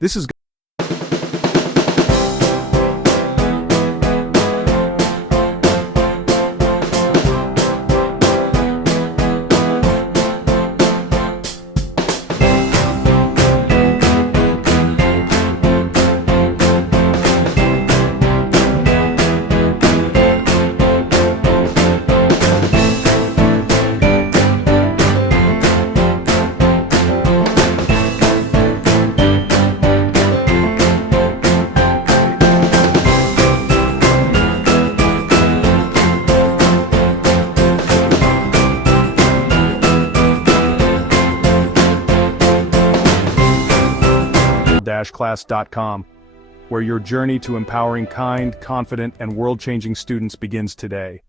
This is class.com, where your journey to empowering kind, confident, and world-changing students begins today.